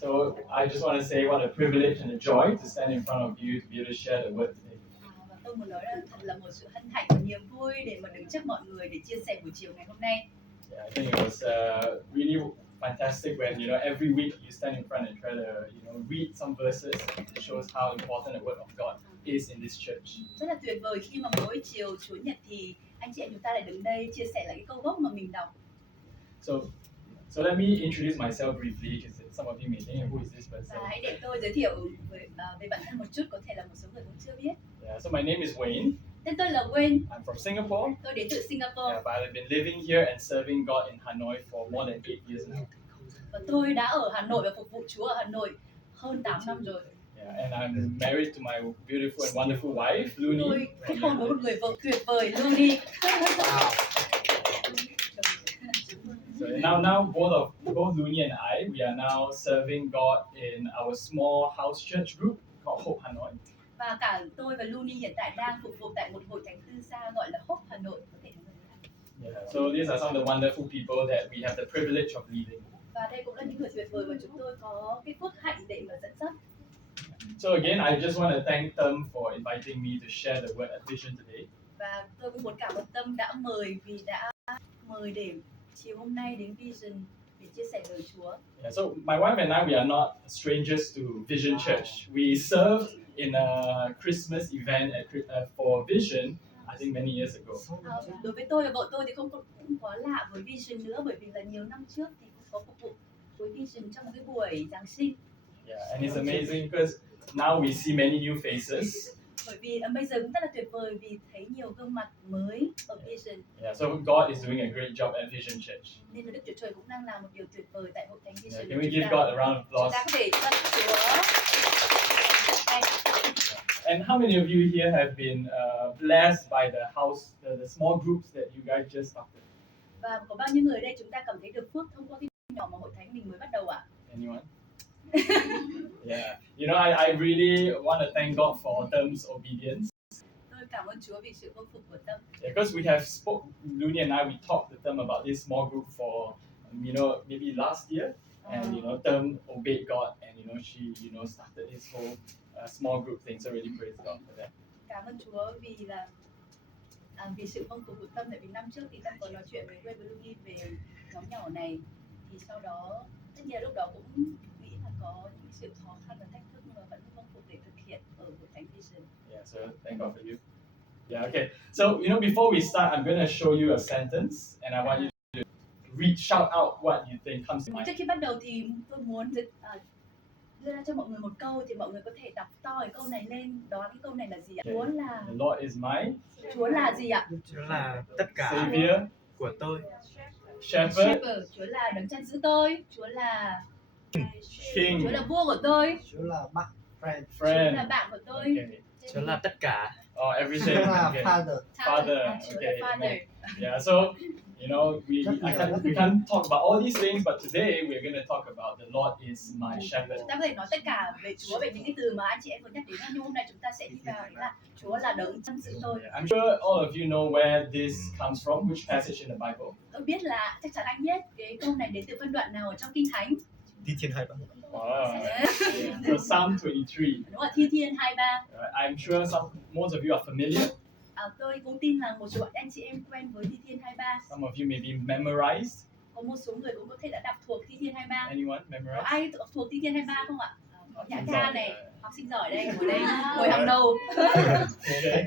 So I just want to say what a privilege and a joy to stand in front of you to be able to share the word today. Và tôi muốn nói là thật là một sự hân hạnh và niềm vui để mà đứng trước mọi người để chia sẻ buổi chiều ngày hôm nay. Yeah, I think it was really fantastic when every week you stand in front and try to read some verses. It shows how important the word of God is in this church. Rất là tuyệt vời khi mà mỗi chiều Chúa Nhật thì anh chị em chúng ta lại đứng đây chia sẻ lại cái câu gốc mà mình đọc. So let me introduce myself briefly because some of you may think, who is this person? Và hãy để tôi giới thiệu về bản thân một chút, có thể là một số người cũng chưa biết. Yeah, so my name is Wayne. Tên tôi là Wayne. I'm from Singapore. Tôi đến từ Singapore. Yeah, but I've been living here and serving God in Hanoi for more than 8 years now. Và tôi đã ở Hà Nội và phục vụ Chúa ở Hà Nội hơn 8 năm rồi. Yeah, and I'm married to my beautiful and wonderful wife, Luni. Tôi kết hôn với một người vợ tuyệt vời, Luni. So now both Luni and I, we are now serving God in our small house church group called Hope Hanoi. Và cả tôi và Luni hiện tại đang phục vụ tại một hội thánh tư gia gọi là Hope Hà Nội. Yeah, so these are some of the wonderful people that we have the privilege of leading. Và đây cũng là những người tuyệt vời mà chúng tôi có cái phước hạnh để mà dẫn dắt. So again, I just want to thank Tâm for inviting me to share the word at Vision today. Và tôi cũng muốn cảm ơn Tâm đã mời để chiều hôm nay đến Vision để chia sẻ lời Chúa. Yeah, so my wife and I, we are not strangers to Vision Church. We served in a Christmas event for Vision, I think many years ago. Đối với tôi và vợ tôi thì cũng quá lạ với Vision nữa, bởi vì là nhiều năm trước thì cũng có phục vụ với Vision trong một cái buổi Giáng sinh. Yeah, and it's amazing because now we see many new faces. Bởi vì bây giờ cũng rất là tuyệt vời vì thấy nhiều gương mặt mới ở Vision. Yeah, so God is doing a great job at Vision Church. Nên là Đức Chúa Trời cũng đang làm một điều tuyệt vời tại hội thánh Vision. Yeah, can we give God a round of applause? Chúng ta có thể thank Chúa. And how many of you here have been blessed by the small groups that you guys just started? Và có bao nhiêu người ở đây chúng ta cảm thấy được phước thông qua cái nhỏ mà hội thánh mình mới bắt đầu ạ? Anyone? Yeah, I really want to thank God for Tâm obedience. Tôi cảm ơn Chúa vì sự vâng phục của Tâm. Yeah, because we have Luni and I, we talked to Tâm about this small group for maybe last year, and Tâm obeyed God, and she started this whole small group thing. So really praise God for that. Cảm ơn Chúa vì sự vâng phục của Tâm. Tại vì năm trước thì Tâm có nói chuyện với Luni về nhóm nhỏ này, thì sau đó tất nhiên lúc đó cũng nghĩ là có những sự khó khăn và thách thức, nhưng mà vẫn vâng phục để thực hiện ở hội thánh Vision. Yeah, so thank God for you. Yeah, okay. So before we start, I'm going to show you a sentence, and I want you to shout out what you think comes to mind. Trước khi bắt đầu thì tôi muốn đưa ra cho mọi người một câu, thì mọi người có thể đọc to cái câu này lên. Đó, cái câu này là gì ạ? Okay. Chúa là The Lord is my Chúa là gì ạ? Chúa là tất cả Savior của tôi. Shepherd. Chúa là Đấng Chăn Giữ tôi. Chúa là King. Chúa là vua của tôi. Chúa là bạn, friend. Chúa là bạn của tôi. Okay. Chúa là tất cả. Oh, everything. Chúa là Okay. father. Father. Chúa là Okay. Father. Yeah, so we can't talk about all these things, but today we're going to talk about the Lord is my shepherd. Chúng ta có thể nói tất cả về Chúa, về những cái từ mà anh chị em vừa nhắc đến, nhưng hôm nay chúng ta sẽ đi vào đấy là Chúa là Đấng Chăn Giữ tôi. Yeah, I'm sure all of you know where this comes from, which passage in the Bible. Tôi biết là chắc chắn anh biết cái câu này đến từ phân đoạn nào ở trong Kinh Thánh. Thi Thiên 23. Wow. Yeah. So Psalm 23. Đúng là Thi Thiên 23. I'm sure most of you are familiar. Tôi cũng tin là một số anh chị em quen với Thi Thiên 23. Some of you may be memorized. Có một số người cũng có thể đã đọc thuộc Thi Thiên 23. Anyone Có memorized? ai thuộc Thi Thiên 23 không ạ? Có nhã ca này, học sinh giỏi đây, ngồi hàng đầu. Okay.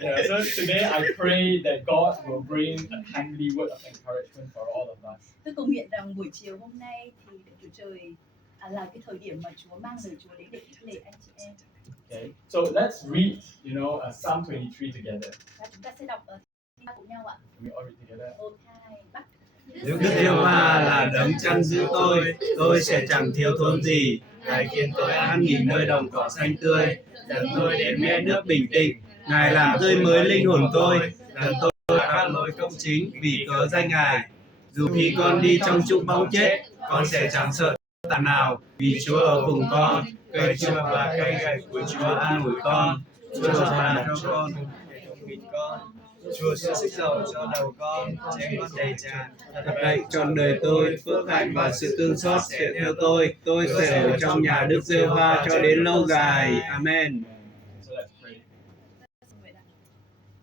Yeah, so today I pray that God will bring a timely word of encouragement for all of us. Tôi cầu nguyện rằng buổi chiều hôm nay thì Đức Chúa Trời là cái thời điểm mà Chúa mang lời Chúa đến để khích lệ anh chị em. Okay, so let's read, Psalm 23 together. Và chúng ta sẽ đọc cùng nhau ạ. Can we all read together? 1, 2, bắt. Đức Giê-hô-va là Đấng chăn giữ tôi sẽ chẳng thiếu thốn gì. Ngài khiến tôi an nghỉ nơi đồng cỏ xanh tươi, dẫn tôi đến mé nước bình tĩnh. Ngài làm tươi mới linh hồn tôi, dẫn tôi qua các lối công chính vì cớ danh Ngài. Dù khi con đi trong trũng bóng chết, con sẽ chẳng sợ tàn nào, vì Chúa ở cùng con. Cây chuông và cây gậy của Chúa an ủi con. Chúa cho bàn cho con, nghịch con. Chúa sẽ xức dầu cho đầu con, chén con đầy tràn. Thật vậy, trọn đời tôi, phước hạnh và sự thương xót sẽ theo tôi sẽ ở trong nhà Đức Giê-hô-va cho đến lâu dài. Amen. So let's pray.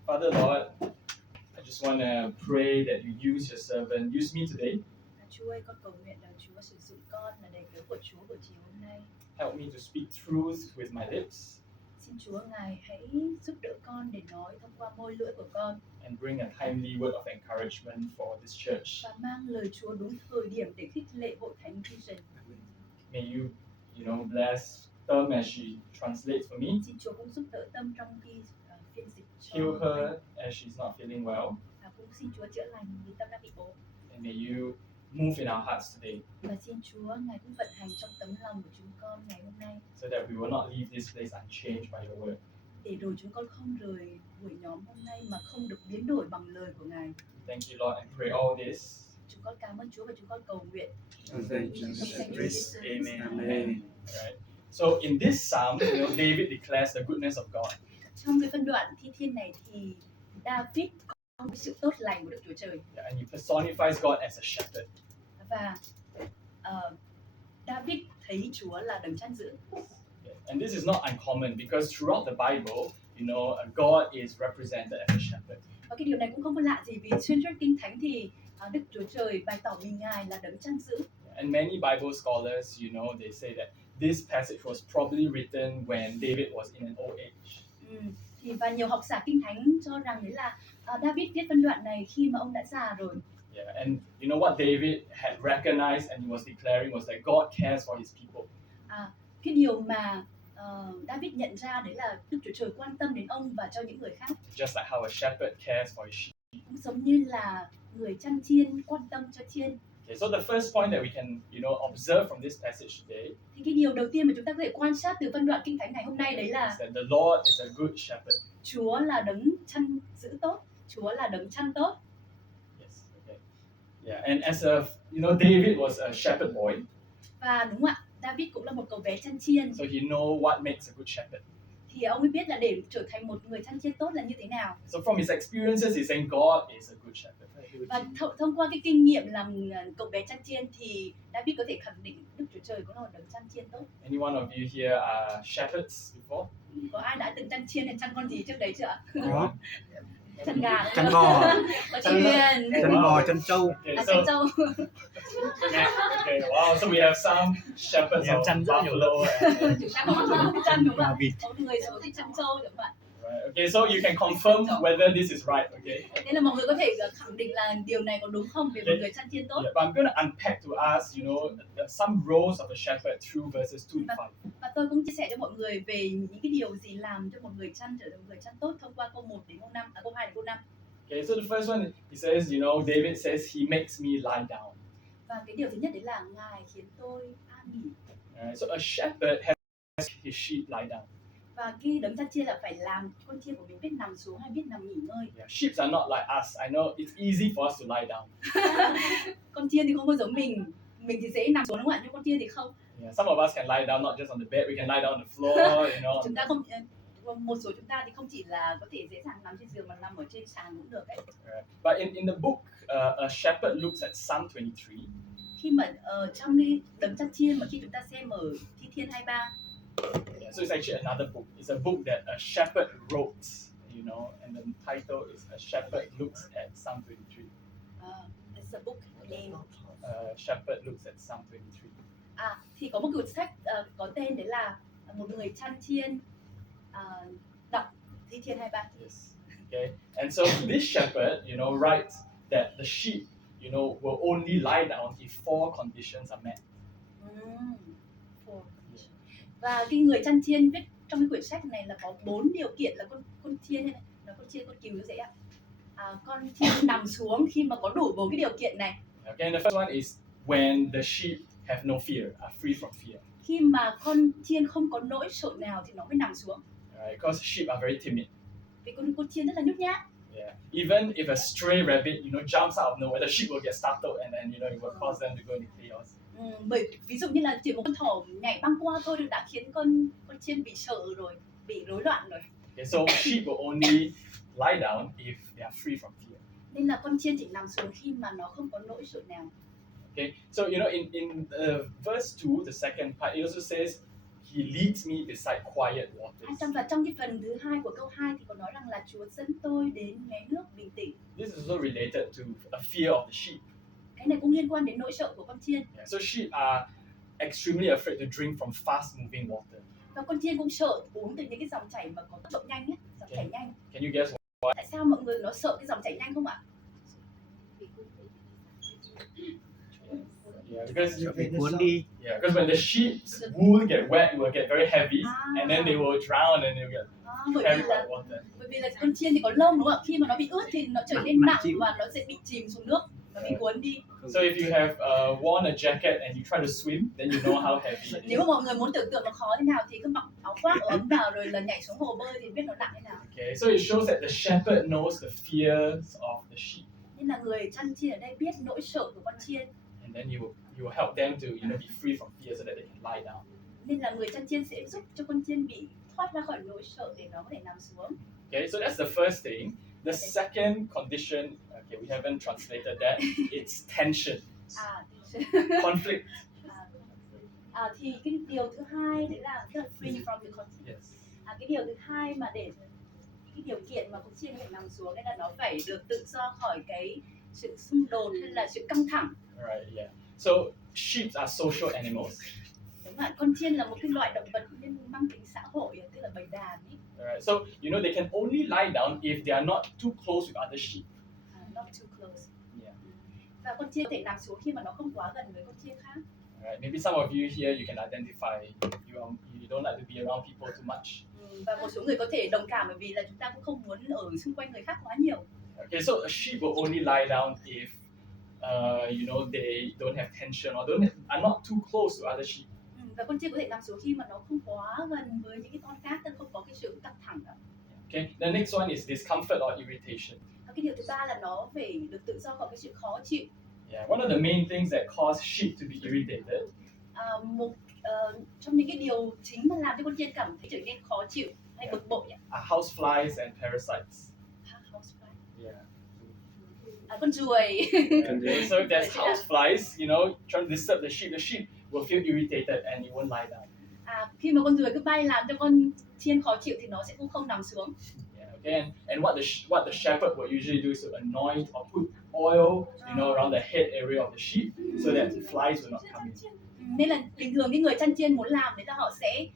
Father Lord, I just want to pray that you use your servant, use me today. Chúa ơi, con cầu nguyện là Chúa sử dụng con là đầy tớ của Chúa buổi chiều hôm nay. Help me to speak truth with my lips Xin Chúa Ngài hãy giúp đỡ con để nói thông qua môi lưỡi của con and bring a timely word of encouragement for this church. và mang lời Chúa đúng thời điểm để khích lệ hội thánh Vision. May you bless Tâm as she translates for me. Xin Chúa cũng giúp đỡ Tâm trong khi phiên dịch cho Heal Tâm. her as she's not feeling well. Và cũng xin Chúa chữa lành vì Tâm đã bị ốm. And may you move in our hearts today Và xin Chúa Ngài cũng vận hành trong tấm lòng của chúng con ngày hôm nay so that we will not leave this place unchanged by your word. để rồi chúng con không rời buổi nhóm hôm nay mà không được biến đổi bằng lời của Ngài. Thank you, Lord, and pray all this. Chúng con cảm ơn Chúa và chúng con cầu nguyện. Trong danh Chúa Christ. Amen. Amen. Right. So in this psalm, David declares the goodness of God. Trong cái phân đoạn Thi Thiên này thì David có cái sự tốt lành của Đức Chúa Trời Yeah, and he personifies God as a shepherd. và David thấy Chúa là Đấng Chăn Giữ. Yeah. And this is not uncommon because throughout the Bible, God is represented as a shepherd. Và cái điều này cũng không có lạ gì vì xuyên suốt Kinh Thánh thì Đức Chúa Trời bày tỏ mình Ngài là Đấng Chăn Giữ. And many Bible scholars, they say that this passage was probably written when David was in an old age. Và nhiều học giả Kinh Thánh cho rằng đấy là David viết phân đoạn này khi mà ông đã già rồi. Yeah, and what David had recognized and he was declaring was that God cares for his people. Cái điều mà David nhận ra đấy là Đức Chúa Trời quan tâm đến ông và cho những người khác. Just like how a shepherd cares for his sheep. Cũng giống như là người chăn chiên quan tâm cho chiên. Okay, so the first point that we can, observe from this passage today Thì cái điều đầu tiên mà chúng ta có thể quan sát từ phân đoạn Kinh Thánh ngày hôm nay đấy là is that the Lord is a good shepherd. Chúa là Đấng chăn giữ tốt, Chúa là Đấng chăn tốt. Yes. Okay. Yeah, and as David was a shepherd boy. Và đúng không ạ? David cũng là một cậu bé chăn chiên. So he know what makes a good shepherd. Thì ông ấy biết là để trở thành một người chăn chiên tốt là như thế nào. So from his experiences, he's saying God is a good shepherd. Và thông qua cái kinh nghiệm làm cậu bé chăn chiên thì David có thể khẳng định Đức Chúa Trời cũng là một đấng chăn chiên tốt. Any one of you here are shepherds before? Có ai đã từng chăn chiên hay chăn con gì trước đấy chưa ạ? Có. Chăn gà, Chăn bò. có chị Huyền. Chăn bò, chăn trâu. Okay, Chăn so trâu. okay, wow. So we have some shepherds of buffalo. Chúng ta có chăn đúng không ạ? Có người số thì chăn trâu đúng không ạ? Right. Okay, so you can confirm whether this is right. Okay. Nên là mọi người có thể khẳng định là điều này có đúng không về một người chăn chiên tốt. Yeah, but I'm going to unpack to us, some roles of a shepherd through verses 2 to 5. Và tôi cũng chia sẻ cho mọi người về những cái điều gì làm cho một người chăn trở thành một người chăn tốt thông qua câu 1 đến câu 5, câu 2 đến câu 5. Okay, so the first one, he says, David says he makes me lie down. Và cái điều thứ nhất đấy là Ngài khiến tôi an nghỉ. Alright, so a shepherd has his sheep lie down. Và cái đấng chăn chiên là phải làm con chiên của mình biết nằm xuống hay biết nằm nghỉ ngơi. Yeah, sheep are not like us. I know it's easy for us to lie down. Con chiên thì không có giống mình thì dễ nằm xuống đúng không ạ? Nhưng con chiên thì không. Yeah, some of us can lie down not just on the bed, we can lie down on the floor, Chúng ta không, một số chúng ta thì không chỉ là có thể dễ dàng nằm trên giường mà nằm ở trên sàn cũng được đấy. But in the book, a shepherd looks at Psalm 23. Khi mà trong cái đấng chăn chiên mà khi chúng ta xem ở Thi Thiên 23. Yeah, so it's actually another book. It's a book that a shepherd wrote, and the title is A Shepherd Looks at Psalm 23. It's a book name. Shepherd Looks at Psalm 23. Thì có một cuốn sách có tên đấy là một người chăn chiên đọc Thi Thiên 23. Yes. Okay. And so this shepherd, writes that the sheep, will only lie down if 4 conditions are met. Và cái người chăn chiên viết trong cái quyển sách này là có 4 điều kiện là con chiên hay là con chiên con cừu nó dễ ạ. Con chiên nằm xuống khi mà có đủ 4 cái điều kiện này. Okay, and the first one is when the sheep have no fear, are free from fear. Khi mà con chiên không có nỗi sợ nào thì nó mới nằm xuống. Because sheep are very timid. Vì con chiên rất là nhút nhát. Yeah. Even if a stray rabbit, jumps out of nowhere, the sheep will get startled and then, it will cause them to go into chaos. Bởi ví dụ như là chỉ một con thỏ nhảy băng qua thôi đã khiến con chiên bị sợ rồi, bị rối loạn rồi. Okay, so sheep will only lie down if they are free from fear. Nên là con chiên chỉ nằm xuống khi mà nó không có nỗi sợ nào. Okay, so in verse 2, the second part, it also says, He leads me beside quiet waters. Và trong cái phần thứ 2 của câu 2 thì có nói rằng là Chúa dẫn tôi đến mé nước bình tĩnh. This is also related to a fear of the sheep. Cái này cũng liên quan đến nỗi sợ của con chiên. Yeah, so sheep are extremely afraid to drink from fast-moving water. Và con chiên cũng sợ uống từ những cái dòng chảy mà có tốc độ nhanh ấy, dòng chảy nhanh. Can you guess why? Tại sao mọi người nó sợ cái dòng chảy nhanh không ạ? Yeah, because Cuốn đi. because when the sheep's wool get wet, it will get very heavy, and then they will drown and they will get Bởi carried vì by là water. con chiên thì có lông đúng không ạ? Khi mà nó bị ướt thì nó trở nên nặng và nó sẽ bị chìm xuống nước, nó bị cuốn đi. So if you have worn a jacket and you try to swim, then you know how heavy it Nếu is. mà mọi người muốn tưởng tượng nó khó thế nào thì cứ mặc áo khoác ấm vào rồi là nhảy xuống hồ bơi thì biết nó nặng thế nào. Okay, so it shows that the shepherd knows the fears of the sheep, Nên là người chăn chiên ở đây biết nỗi sợ của con chiên. and then you will help them to be free from fear so that they can lie down. Nên là người chăn chiên sẽ giúp cho con chiên bị thoát ra khỏi nỗi sợ để nó có thể nằm xuống. Okay, so that's the first thing. The second condition, okay, we haven't translated that. It's tension, conflict. Thì cái điều thứ hai đấy là tức là free from the conflict. Yes. Cái điều thứ hai mà để cái điều kiện mà con chiên có thể nằm xuống nên là nó phải được tự do khỏi cái sự xung đột hay là sự căng thẳng. Right. Yeah. So sheep are social animals. Đúng không ạ? Con chiên là một cái loại động vật nên mang tính xã hội, tức là bầy đàn ấy. Alright. So they can only lie down if they are not too close with other sheep. Not too close. Yeah. Và con chiên có thể nằm xuống khi mà nó không quá gần với con chiên khác. Alright. Maybe some of you here you can identify. You don't like to be around people too much. Và một số người có thể đồng cảm bởi vì là chúng ta cũng không muốn ở xung quanh người khác quá nhiều. Okay. So a sheep will only lie down if they don't have tension or are not too close to other sheep. Và con chiên có thể nằm xuống khi mà nó không quá gần với những cái con khác, tức không có cái sự căng thẳng đó. Okay. The next one is discomfort or irritation. Và cái điều thứ ba là nó phải được tự do khỏi cái sự khó chịu. Yeah. One of the main things that cause sheep to be irritated. Trong những cái điều chính mà làm cho con chiên cảm thấy trở nên khó chịu hay bực bội Are houseflies and parasites. Yeah. Con ruồi. Okay, so if there's houseflies, trying to disturb the sheep will feel irritated and it won't lie down. Khi mà con ruồi cứ bay làm cho con chiên khó chịu thì nó sẽ cũng không nằm xuống. Yeah, okay, and what the shepherd will usually do is to anoint or put oil, around the head area of the sheep so that flies will not come in. Nên là bình thường cái người chăn chiên muốn làm đấy là họ sẽ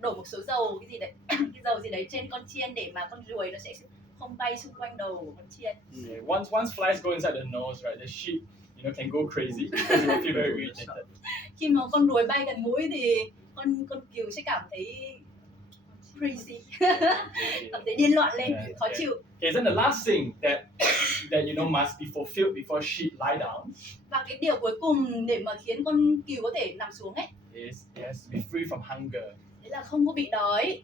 đổ một số dầu cái gì đấy trên con chiên để mà con ruồi nó sẽ không bay xung quanh đầu của con chiên. Yeah, once flies go inside the nose, right, the sheep can go crazy because it will feel very irritated. Khi mà con ruồi bay gần mũi thì con cừu sẽ cảm thấy crazy, cảm thấy điên loạn lên, khó chịu. Okay, then the last thing that must be fulfilled before sheep lie down. Và cái điều cuối cùng để mà khiến con cừu có thể nằm xuống ấy is it has to be free from hunger. Đấy là không có bị đói.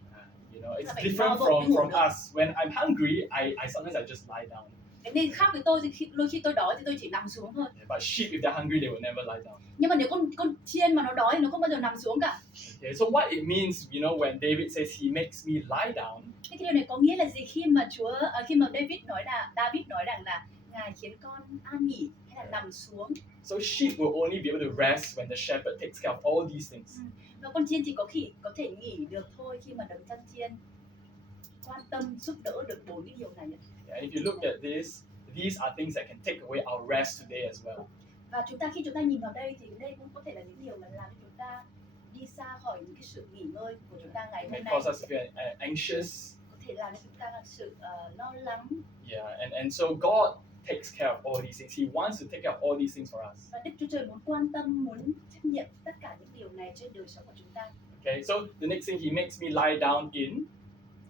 It's different from us. When I'm hungry, I sometimes just lie down. Cái nên khác với tôi thì đôi khi tôi đói thì tôi chỉ nằm xuống thôi. But sheep, if they're hungry, they will never lie down. Nhưng mà nếu con chiên mà nó đói thì nó không bao giờ nằm xuống cả. Okay, so what it means, when David says he makes me lie down. Cái điều này có nghĩa là gì khi mà David nói rằng là Ngài khiến con an nghỉ hay là nằm xuống. So sheep will only be able to rest when the shepherd takes care of all these things. Và con chiên chỉ có thể nghỉ được thôi khi mà Đấng Chăn Chiên quan tâm giúp đỡ được 4 cái điều này. And if you look at this, these are things that can take away our rest today as well. Và khi chúng ta nhìn vào đây thì đây cũng có thể là những điều mà làm cho chúng ta đi xa khỏi những cái sự nghỉ ngơi của chúng ta ngày hôm nay. It may cause us to feel anxious. Có thể làm cho chúng ta là sự lo lắng. Yeah, and so God takes care of all these things. He wants to take care of all these things for us. Và Đức Chúa Trời muốn quan tâm, muốn trách nhiệm tất cả những điều này trên đời sống của chúng ta. Okay, so the next thing, he makes me lie down in.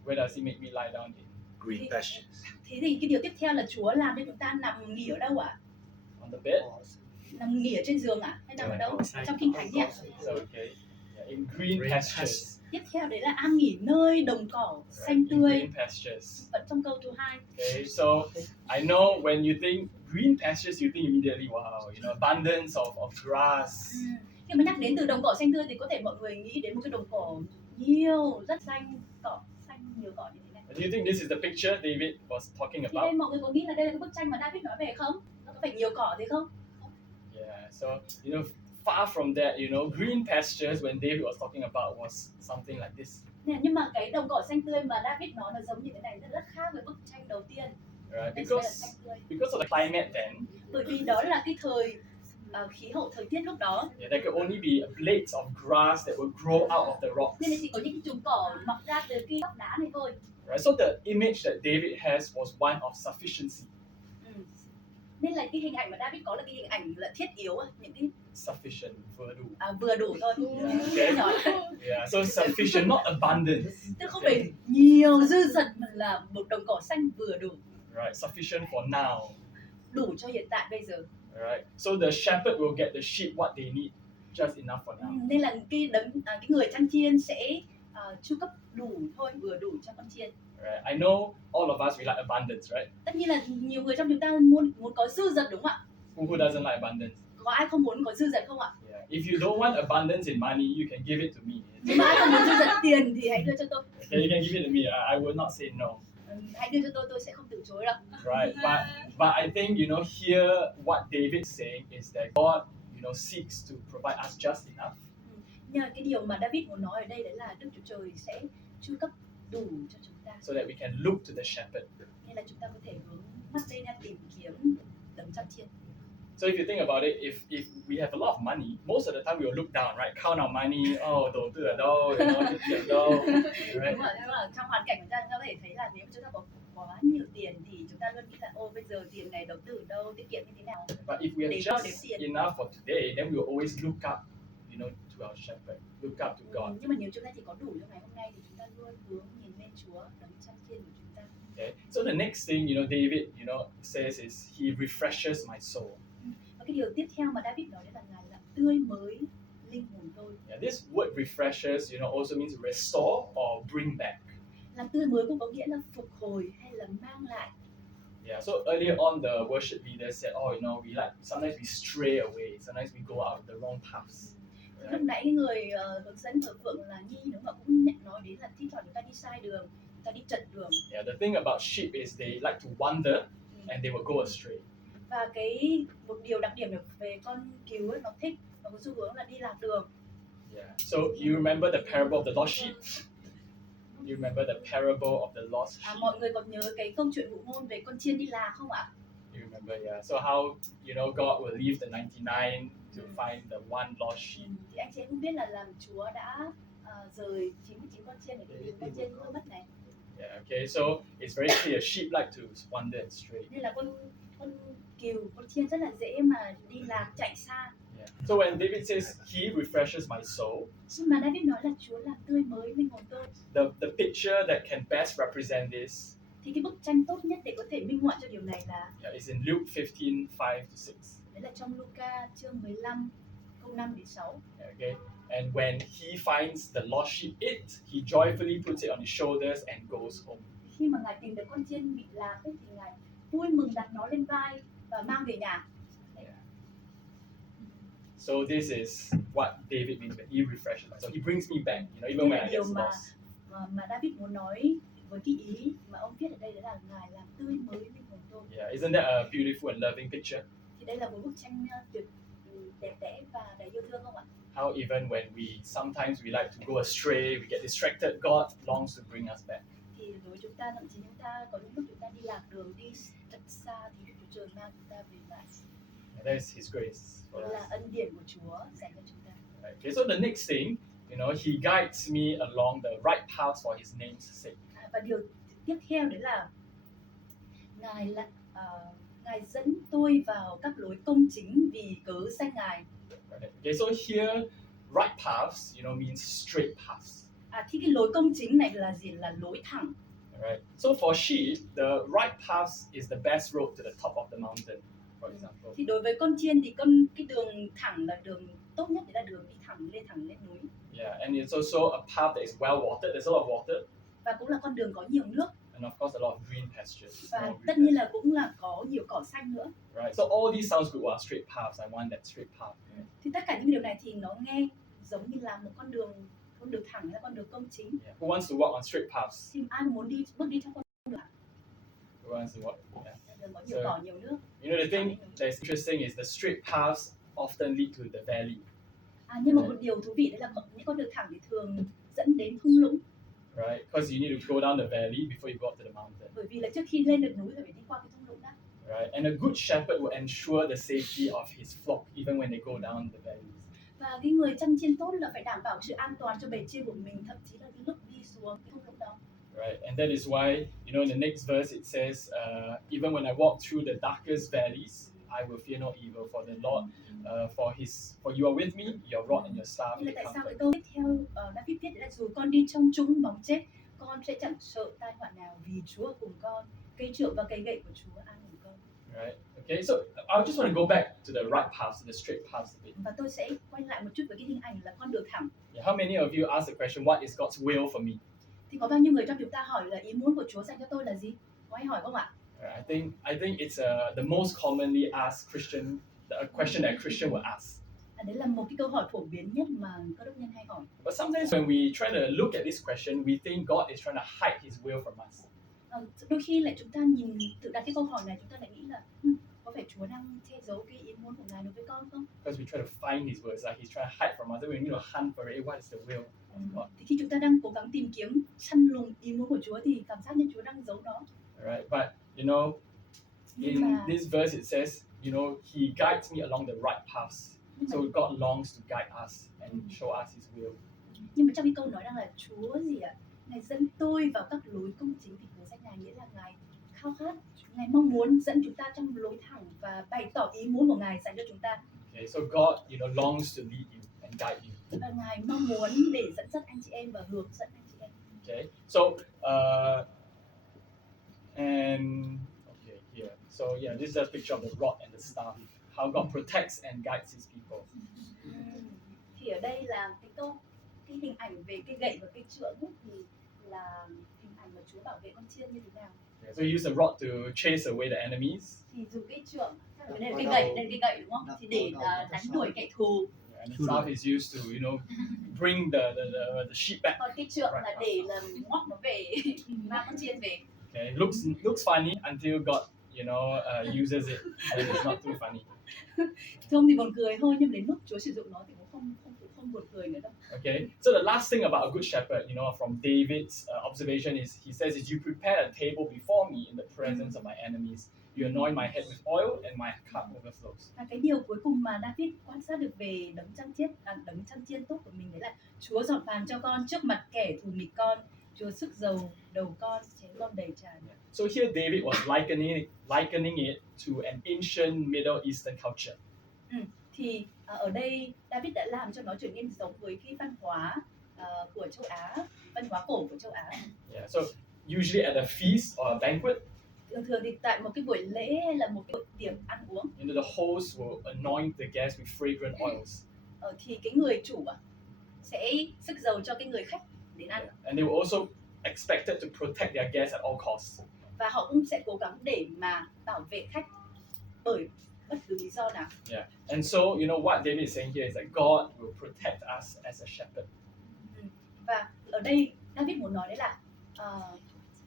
Where does he make me lie down in? Green pastures. Thế thì cái điều tiếp theo là Chúa làm cho chúng ta nằm nghỉ ở đâu ạ? On the bed. Nằm nghỉ ở trên giường ạ? Hay nằm ở đâu? Trong kinh thánh ạ? So, okay. Yeah, in green pastures. Tiếp theo đấy là an nghỉ nơi đồng cỏ xanh tươi. Green pastures. Vẫn trong câu thứ 2. Okay, so I know when you think green pastures, you think immediately, wow, abundance of grass. Khi mà nhắc đến từ đồng cỏ xanh tươi thì có thể mọi người nghĩ đến một cái đồng cỏ nhiều, rất xanh, nhiều cỏ như thế này. Do you think this is the picture David was talking Thì đây about? mọi người có nghĩ là đây là cái bức tranh mà David nói về không? Nó có phải nhiều cỏ thế không? Yeah. So far from that, green pastures when David was talking about was something like this. Nè, nhưng mà cái đồng cỏ xanh tươi mà David nói nó giống như cái này, rất khác với bức tranh đầu tiên. Right? Đây sẽ là xanh tươi. Because of the climate then, Bởi vì đó là cái khí hậu thời tiết lúc đó. there could only be blades of grass that would grow out of the rocks. Nên là chỉ có những cái chùm cỏ mọc ra từ cái góc đá này thôi. Right? So the image that David has was one of sufficiency. Nên là cái hình ảnh mà David có là cái hình ảnh là thiết yếu, những cái Sufficient, vừa đủ. vừa đủ thôi. Okay. Yeah, so sufficient, not abundance. Tức không phải nhiều dư dật mà là một đồng cỏ xanh vừa đủ. Right, sufficient for now. Đủ cho hiện tại bây giờ. Right, so the shepherd will get the sheep what they need, just enough for now. Nên là cái người chăn chiên sẽ chu cấp đủ thôi, vừa đủ cho con chiên. Right, I know all of us we like abundance, right? Tất nhiên là nhiều người trong chúng ta muốn có dư dật đúng không ạ? Who doesn't like abundance? Có ai không muốn có dư dật không ạ? Yeah. If you don't want abundance in money, you can give it to me. Nếu mà ai không muốn dư dật tiền thì hãy đưa cho tôi. Okay, you can give it to me. I will not say no. Hãy đưa cho tôi sẽ không từ chối đâu. Right, but I think here what David's saying is that God seeks to provide us just enough. Nhưng cái điều mà David muốn nói ở đây đấy là Đức Chúa Trời sẽ chu cấp đủ cho chúng ta. So that we can look to the shepherd. Nên là chúng ta có thể hướng mắt lên tìm kiếm đấng chăn chiên. So if you think about it, if we have a lot of money, most of the time we will look down, right? Count our money, đầu tư ở đâu, tiết kiệm đâu, right? Đúng rồi, trong hoàn cảnh của chúng ta có thể thấy là nếu chúng ta có quá nhiều tiền thì chúng ta luôn nghĩ là bây giờ tiền này đầu tư ở đâu, tiết kiệm như thế nào. But if we have just enough for today, then we will always look up, to our shepherd, look up to God. Nhưng mà nếu chúng ta chỉ có đủ cho ngày hôm nay thì chúng ta luôn hướng nhìn lên Chúa, đấng chăn chiên của chúng ta. Okay. So the next thing, David, says is he refreshes my soul. Và cái điều tiếp theo mà David nói là Ngài làm tươi mới linh hồn tôi. Yeah, this word refreshes, also means restore or bring back. Làm tươi mới cũng có nghĩa là phục hồi hay là mang lại. Yeah, so earlier on the worship leader said, sometimes we stray away, sometimes we go out the wrong paths. Right? Lúc nãy người hướng dẫn thờ phượng là Nhi đúng không? Cũng nói đến là thi thoảng chúng ta đi sai đường, chúng ta đi trật đường. Yeah, the thing about sheep is they like to wander and they will go astray. Và một điều đặc điểm về con cừu ấy, nó thích và có xu hướng là đi lạc đường. Yeah. So you remember the parable of the lost sheep? You remember the parable of the lost sheep? Mọi người còn nhớ cái câu chuyện ngụ ngôn về con chiên đi lạc không ạ? You remember, yeah. So how God will leave the 99 to find the one lost sheep. Thì anh chị em cũng biết là làm Chúa đã rời 99 con chiên để tìm con chiên mất này. Yeah. Okay. So it's very clear sheep like to wander and stray. Nên là con cừu, con chiên rất là dễ mà đi lạc chạy xa. Yeah. So when David says he refreshes my soul, khi mà David nói là Chúa làm tươi mới linh hồn tôi, the picture that can best represent this, thì cái bức tranh tốt nhất để có thể minh họa cho điều này là is in Luke 15:5-6. Đấy là trong Luca chương 15 câu 5 đến 6. Okay. And when he finds the lost sheep, he joyfully puts it on his shoulders and goes home. Khi mà Ngài tìm được con chiên bị lạc ấy, thì Ngài vui mừng đặt nó lên vai và mang về nhà. Yeah. So this is what David means when he refreshes. So he brings me back, even when I get lost. Mà David muốn nói với cái ý mà ông viết ở đây là Ngài làm tươi mới linh hồn tôi. Yeah, isn't that a beautiful and loving picture? Thì đây là một bức tranh đẹp đẽ và đầy yêu thương không ạ? How even when sometimes we like to go astray, we get distracted, God longs to bring us back. Thì đối với chúng ta, thậm chí chúng ta có những lúc chúng ta đi lạc đường, đi rất xa thì Chúa Trời mang chúng ta về lại. And that is His grace for Đó là us. ân điển của Chúa dành cho chúng ta. Okay, so the next thing, He guides me along the right path for His name's sake. Và điều tiếp theo đấy là Ngài dẫn tôi vào các lối công chính vì cớ danh Ngài. Okay, so here right paths, means straight paths. Thì cái lối công chính này là gì? Là lối thẳng. Right. So for sheep, the right path is the best road to the top of the mountain, for example. Thì đối với con chiên thì cái đường thẳng là đường tốt nhất, đấy là đường đi thẳng lên núi. Yeah, and it's also a path that is well watered. There's a lot of water. Và cũng là con đường có nhiều nước. And of course, a lot of green pastures. Và tất nhiên là cũng là có nhiều cỏ xanh nữa. Right. So all these sounds good. Wow, straight paths. I want that straight path. Thì tất cả những điều này thì nó nghe giống như là một con đường con đường thẳng là con đường công chính. Yeah. Who wants to walk on straight paths? Thì ai muốn bước đi trong con đường thẳng? Who wants to walk? Yeah. Đường có nhiều cỏ nhiều nước. You know, the thing that's interesting is the straight paths often lead to the valley. Nhưng mà một điều thú vị đấy là những con đường thẳng thì thường dẫn đến thung lũng. Right? Because you need to go down the valley before you go up to the mountain. Bởi vì là trước khi lên được núi thì phải đi qua cái thung lũng đó. Right? And a good shepherd will ensure the safety of his flock even when they go down the valleys. Và cái người chăn chiên tốt là phải đảm bảo sự an toàn cho bầy chiên của mình, thậm chí là cái lúc đi xuống cái thung lũng đó. Right? And that is why, you know, in the next verse it says, even when I walk through the darkest valleys, I will fear no evil, for the Lord, for you are with me, your rod and your staff. Nên là tại sao cái câu tiếp theo David viết là dù con đi trong trũng bóng chết, con sẽ chẳng sợ tai họa nào, vì Chúa ở cùng con, cây trượng và cây gậy của Chúa an ủi con. Right? Okay, so I just want to go back to the right paths, the straight paths a bit. Và tôi sẽ quay lại một chút với cái hình ảnh là con đường thẳng. Yeah, how many of you ask the question, what is God's will for me? Thì có bao nhiêu người trong chúng ta hỏi là ý muốn của Chúa dành cho tôi là gì? Có ai hỏi không ạ? I think it's the most commonly asked a question that a Christian will ask. Đấy là một cái câu hỏi phổ biến nhất mà cơ đốc nhân hay hỏi. But sometimes when we try to look at this question, we think God is trying to hide His will from us. Đôi khi lại chúng ta tự đặt cái câu hỏi này, chúng ta lại nghĩ là có phải Chúa đang che giấu cái ý muốn của Ngài đối với con không? Because we try to find His will, it's like He's trying to hide from us. Then we need to hunt for it. What is the will of God? Thì khi chúng ta đang cố gắng tìm kiếm săn lùng ý muốn của Chúa thì cảm giác như Chúa đang giấu nó. Right, but you know, in this verse it says, you know, He guides me along the right paths. So God longs to guide us and show us His will. Nhưng mà trong cái câu nói đang là Chúa gì ạ? Ngài dẫn tôi vào các lối công chính, thì của danh Ngài nghĩa là Ngài khao khát, Ngài mong muốn dẫn chúng ta trong lối thẳng và bày tỏ ý muốn của Ngài dành cho chúng ta. Okay, so God, you know, longs to lead you and guide you. Và Ngài mong muốn để dẫn dắt anh chị em và hướng dẫn anh chị em. Okay, so and okay here, so yeah, this is a picture of the rod and the staff. How God protects and guides His people. Thì ở đây là cái hình ảnh về cây gậy và cây trượng thì là hình ảnh mà Chúa bảo vệ con chiên như thế nào. Yeah, so He used the rod to chase away the enemies. Thì dùng cây trượng, đây là cây gậy đúng không? Thì để đánh đuổi kẻ thù. Yeah, and the staff is used to, you know, bring the sheep back. Còn cây trượng là để ngoắc nó về, mang con chiên về. Okay, looks funny until God, you know, uses it, and it's not too funny. Trông thì buồn cười thôi, nhưng đến lúc Chúa sử dụng nó thì cũng không buồn cười nữa đâu. Okay, so the last thing about a good shepherd, you know, from David's observation is he says is you prepare a table before me in the presence of my enemies. You anoint my head with oil and my cup overflows. Và cái điều cuối cùng mà David quan sát được về đấng chăn chiên tốt của mình đấy là Chúa dọn bàn cho con trước mặt kẻ thù nghịch con, Chúa sức dầu đầu con, chén con đầy tràn. So here David was likening it to an ancient Middle Eastern culture. Thì ở đây David đã làm cho nó trở nên giống với cái văn hóa của châu Á, văn hóa cổ của châu Á. Yeah, so usually at a feast or a banquet, thường thì tại một cái buổi lễ hay là một cái điểm ăn uống, you know, the host will anoint the guests with fragrant oils. Thì cái người chủ sẽ sức dầu cho cái người khách đến ăn. And they were also expected to protect their guests at all costs. Và họ cũng sẽ cố gắng để mà bảo vệ khách bởi bất cứ lý do nào. Yeah, and so you know what David is saying here is that God will protect us as a shepherd. Và ở đây David muốn nói đấy là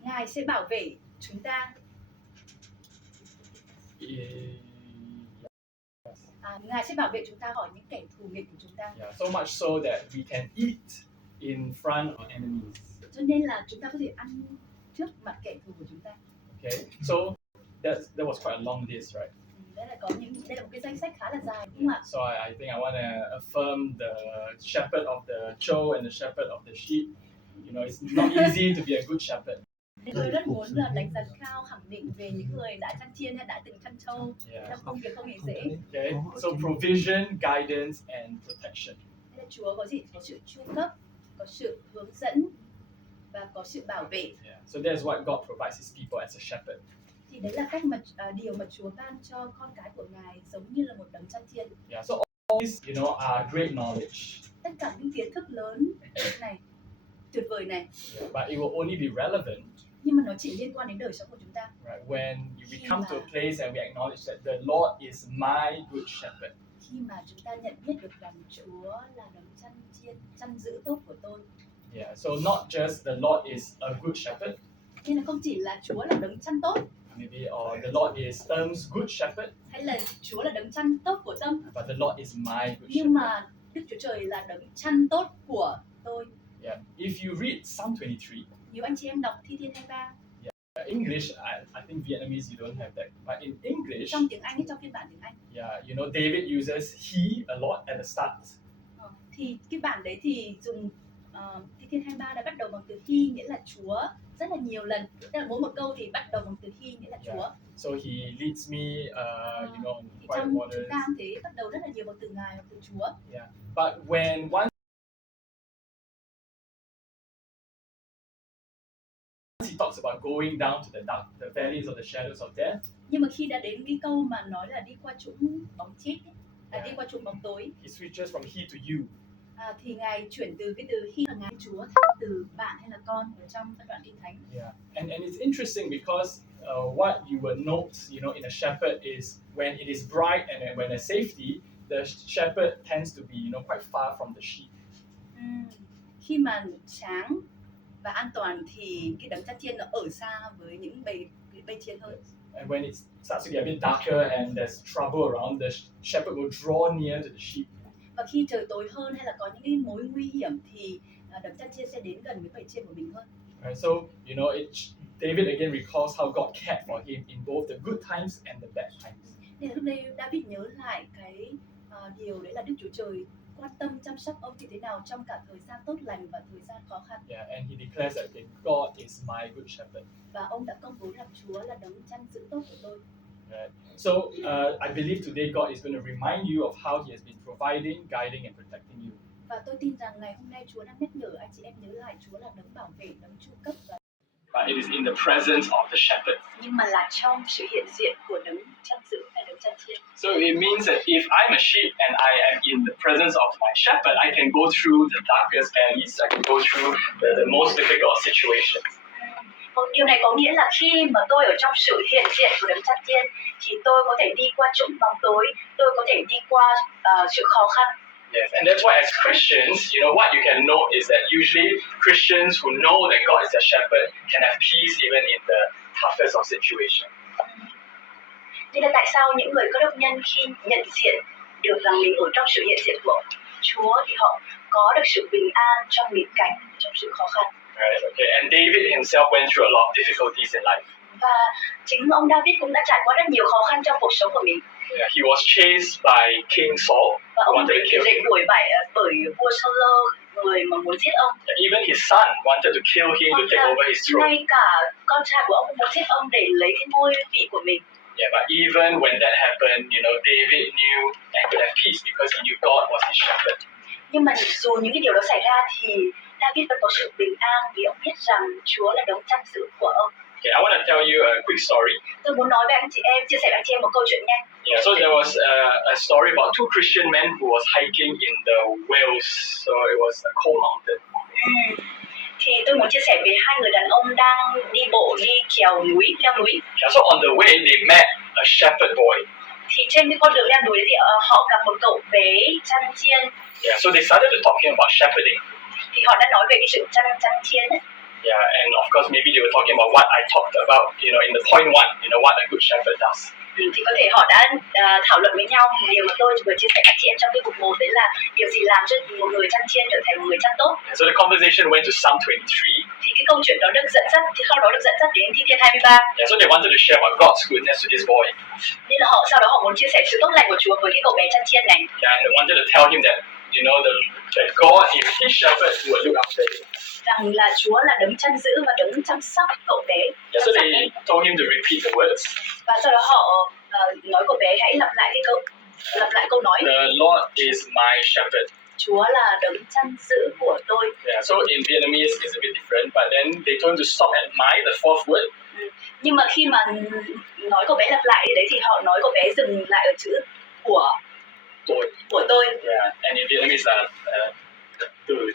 Ngài sẽ bảo vệ chúng ta. Ngài sẽ bảo vệ chúng ta khỏi những kẻ thù nghịch của chúng ta. Yeah, so much so that we can eat in front of enemies. Cho nên là chúng ta có thể ăn trước mặt kẻ thù của chúng ta. Okay, so that was quite a long list, right? Đây là một cái danh sách khá là dài đúng không ạ? So I think I want to affirm the shepherd of the trâu and the shepherd of the sheep. You know, it's not easy to be a good shepherd. Tôi rất muốn là đánh giá cao khẳng định về những người đã chăn chiên hay đã từng chăn trâu. Trong công việc không hề dễ. Okay, so provision, guidance, and protection. Nên Chúa có gì? Có sự chu cấp, có sự hướng dẫn và có sự bảo vệ. Yeah, so that's what God provides His people as a shepherd. Thì đấy là điều mà Chúa ban cho con cái của Ngài, giống như là một đấng chăn chiên. Yeah, so all these, you know, are great knowledge. Tất cả những kiến thức lớn này, tuyệt vời này. Yeah, but it will only be relevant. Nhưng mà nó chỉ liên quan đến đời sống của chúng ta. Right, when we come to a place and we acknowledge that the Lord is my good shepherd. khi mà chúng ta nhận biết được rằng Chúa là đấng chăn giữ tốt của tôi. Yeah, so not just the Lord is a good shepherd, Nên là không chỉ là Chúa là đấng chăn tốt, maybe or the Lord is Tâm good shepherd, hay là Chúa là đấng chăn tốt của Tâm, but the Lord is my good nhưng shepherd. mà Đức Chúa Trời là đấng chăn tốt của tôi. Yeah, if you read Psalm 23, Nếu anh chị em đọc Thi Thiên 23, English, I think Vietnamese you don't have that, but in English, trong tiếng Anh hay trong phiên bản tiếng Anh, yeah, you know David uses he a lot at the start. thì cái bản đấy thì dùng Thi Thiên 23 đã bắt đầu bằng từ he, nghĩa là Chúa rất là nhiều lần. Tức là mỗi một câu thì bắt đầu bằng từ he, nghĩa là Chúa. Yeah. So he leads me, you know, Thì quiet trong chúng waters. ta cũng thế, bắt đầu rất là nhiều bằng từ Ngài hoặc từ Chúa. Yeah, but when once he talks about going down to the valleys of the shadows of death, Nhưng mà khi đã đến cái câu mà nói là đi qua trũng bóng chết ấy, đi qua trũng bóng tối, he switches from he to you. thì Ngài chuyển từ cái từ he là Ngài Chúa từ bạn hay là con ở trong các đoạn kinh thánh. Yeah, and it's interesting because what you will note, you know, in a shepherd is when it is bright and then when there's safety, the shepherd tends to be, you know, quite far from the sheep. Khi mà sáng và an toàn thì cái đấng chăn chiên nó ở xa với những bầy chiên hơn. And when it starts to get a bit darker and there's trouble around, the shepherd will draw near to the sheep. Và khi trời tối hơn hay là có những cái mối nguy hiểm thì đấng chăn chiên sẽ đến gần với bầy chiên của mình hơn. Right, so you know, David again recalls how God cared for him in both the good times and the bad times. Nên là lúc đây David nhớ lại cái điều đấy là Đức Chúa Trời quan tâm chăm sóc ông như thế nào trong cả thời gian tốt lành và thời gian khó khăn. Yeah, and he declares that okay, God is my good shepherd. Và ông đã công bố rằng Chúa là đấng chăn giữ tốt của tôi. Right. So I believe today God is going to remind you of how He has been providing, guiding, and protecting you. Và tôi tin rằng ngày hôm nay Chúa đang nhắc nhở anh chị em nhớ lại Chúa là đấng bảo vệ, đấng chu cấp và But it is in the presence of the shepherd. Nhưng mà là trong sự hiện diện của đấng chăn giữ hay đấng chăn chiên. So it means that if I'm a sheep and I am in the presence of my shepherd, I can go through the darkest valleys. I can go through the most difficult situations. Điều này có nghĩa là khi mà tôi ở trong sự hiện diện của đấng chăn chiên thì tôi có thể đi qua trũng bóng tối, tôi có thể đi qua sự khó khăn. Yes, and that's why as Christians, you know, what you can know is that usually Christians who know that God is their shepherd can have peace even in the toughest of situations. Nên là tại sao những người cơ đốc nhân khi nhận diện được rằng mình ở trong sự hiện diện của Chúa thì họ có được sự bình an trong nghịch cảnh, trong sự khó khăn. Right, okay, and David himself went through a lot of difficulties in life. Và chính ông David cũng đã trải qua rất nhiều khó khăn trong cuộc sống của mình. Yeah, he was chased by King Saul, Và who ông wanted to bị kill him. đuổi bởi vua Saul, người mà muốn giết ông. And even his son wanted to kill him to take over his throne. Ngay cả con trai của ông muốn giết ông để lấy cái ngôi vị của mình. Yeah, but even when that happened, you know, David knew and could have peace because he knew God was his shepherd. Nhưng mà dù những cái điều đó xảy ra thì David vẫn có sự bình an vì ông biết rằng Chúa là đấng chăn giữ của ông. Okay, I want to tell you a quick story. Tôi muốn nói với anh chị em, chia sẻ với anh chị em một câu chuyện nhanh. Yeah, so there was a story about two Christian men who was hiking in the Wales. So it was a cold mountain. Thì tôi muốn chia sẻ về hai người đàn ông đang đi bộ đi leo núi. Yeah, so on the way they met a shepherd boy. Thì trên cái con đường leo núi thì họ gặp một cậu bé chăn chiên. Yeah, so they started to talking about shepherding. Thì họ đã nói về cái sự chăn chiên ấy. Yeah, and of course maybe they were talking about what I talked about, you know, in the point one, you know, what a good shepherd does. Thì có thể họ đã thảo luận với nhau một điều mà tôi vừa chia sẻ các chị em trong cái mục 1, đấy là điều gì làm cho một người chăn chiên trở thành một người chăn tốt. Yeah, so the conversation went to Psalm 23. Thì cái câu chuyện đó được dẫn dắt, thì sau đó được dẫn dắt đến Thi Thiên 23. Yeah, so they wanted to share about God's goodness to this boy. Nên là sau đó họ muốn chia sẻ sự tốt lành của Chúa với cái cậu bé chăn chiên này. Yeah, and they wanted to tell him that, you know, that God is his shepherd who will look after him. Rằng là Chúa là đấng chăn giữ và đấng chăm sóc cậu bé. Yeah, so they told him to repeat the words. Và sau đó họ nói cậu bé hãy lặp lại câu nói. The Lord is my shepherd. Chúa là đấng chăn giữ của tôi. Yeah, so in Vietnamese it's a bit different, but then they told him to stop at my, the fourth word. Nhưng mà khi mà nói cậu bé lặp lại thì đấy thì họ nói cậu bé dừng lại ở chữ của tôi. Yeah, and in Vietnamese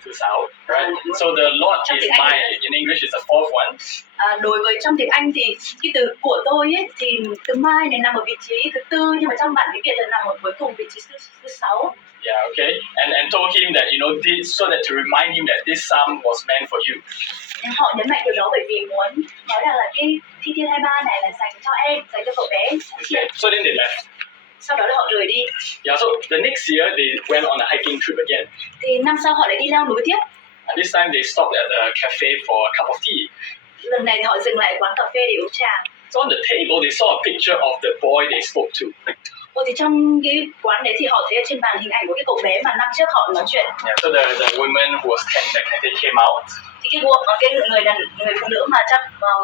thứ sáu, right? So the Lord Trong is tiếng Anh my, in English is the fourth one. Đối với trong tiếng Anh thì cái từ của tôi ấy thì từ my này nằm ở vị trí thứ tư, nhưng mà trong bản tiếng Việt là nằm ở cuối cùng vị trí thứ sáu. Yeah, okay. And told him that, you know, so that to remind him that this psalm was meant for you. Họ nhấn mạnh điều đó bởi vì muốn nói rằng là cái Thi Thiên 23 này là dành cho em, dành cho cậu bé. Okay. So then they left. Sau đó là họ rời đi. Yeah, so the next year they went on a hiking trip again. Thì năm sau họ lại đi leo núi tiếp. And this time they stopped at a cafe for a cup of tea. Lần này thì họ dừng lại quán cà phê để uống trà. So on the table they saw a picture of the boy they spoke to. Thì trong cái quán đấy thì họ thấy ở trên bàn hình ảnh của cái cậu bé mà năm trước họ nói chuyện. Yeah, so the woman who was tending the cafe came out. Thì cái người phụ nữ mà chắc vào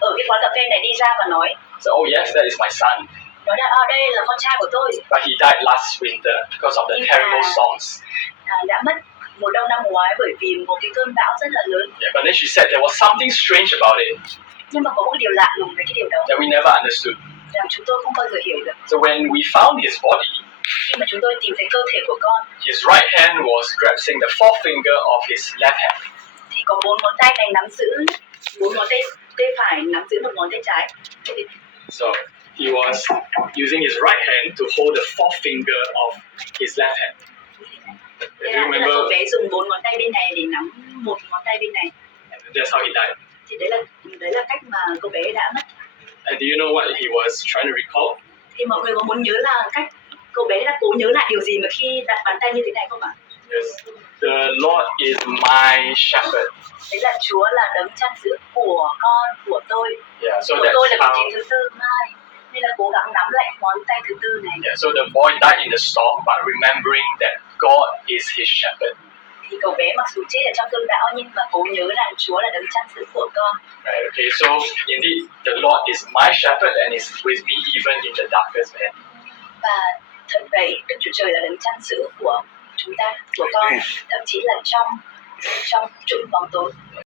ở cái quán cà phê này đi ra và nói. So, oh yes, that is my son. Nói là đây là con trai của tôi. But he died last winter because of the terrible storms. Đã mất mùa đông năm ngoái bởi vì một cái cơn bão rất là lớn. Yeah, but then she said there was something strange about it. Nhưng mà có một điều lạ lùng với cái điều đó. That we never understood. Rằng chúng tôi không bao giờ hiểu được. So when we found his body, khi mà chúng tôi tìm thấy cơ thể của con, his right hand was grasping the forefinger of his left hand. Thì có 4 ngón tay này nắm giữ, 4 ngón tay phải nắm giữ một ngón tay trái. So he was using his right hand to hold the forefinger of his left hand. Do you remember? Cậu bé dùng 4 ngón tay bên này để nắm một ngón tay bên này. And that's how he died. Thì đấy là cách mà cậu bé đã mất. And do you know what he was trying to recall? Thì mọi người có muốn nhớ là cách cậu bé đã cố nhớ lại điều gì mà khi đặt bàn tay như thế này không ạ? Yes. The Lord is my shepherd. Đấy là Chúa là đấng chăn giữ của con, của tôi. Yeah, so của tôi là that's vị how. trí thứ tư mai. Nên là cố gắng nắm lại ngón tay thứ tư này. Yeah, so the boy died in the storm, but remembering that God is his shepherd. Thì cậu bé mặc dù chết ở trong cơn bão nhưng mà cố nhớ rằng Chúa là đấng chăn giữ của con. Right, okay, so indeed the Lord is my shepherd and is with me even in the darkest night. Và thật vậy, Đức Chúa Trời là đấng chăn giữ của chúng ta, của con, thậm chí là trong trũng bóng tối.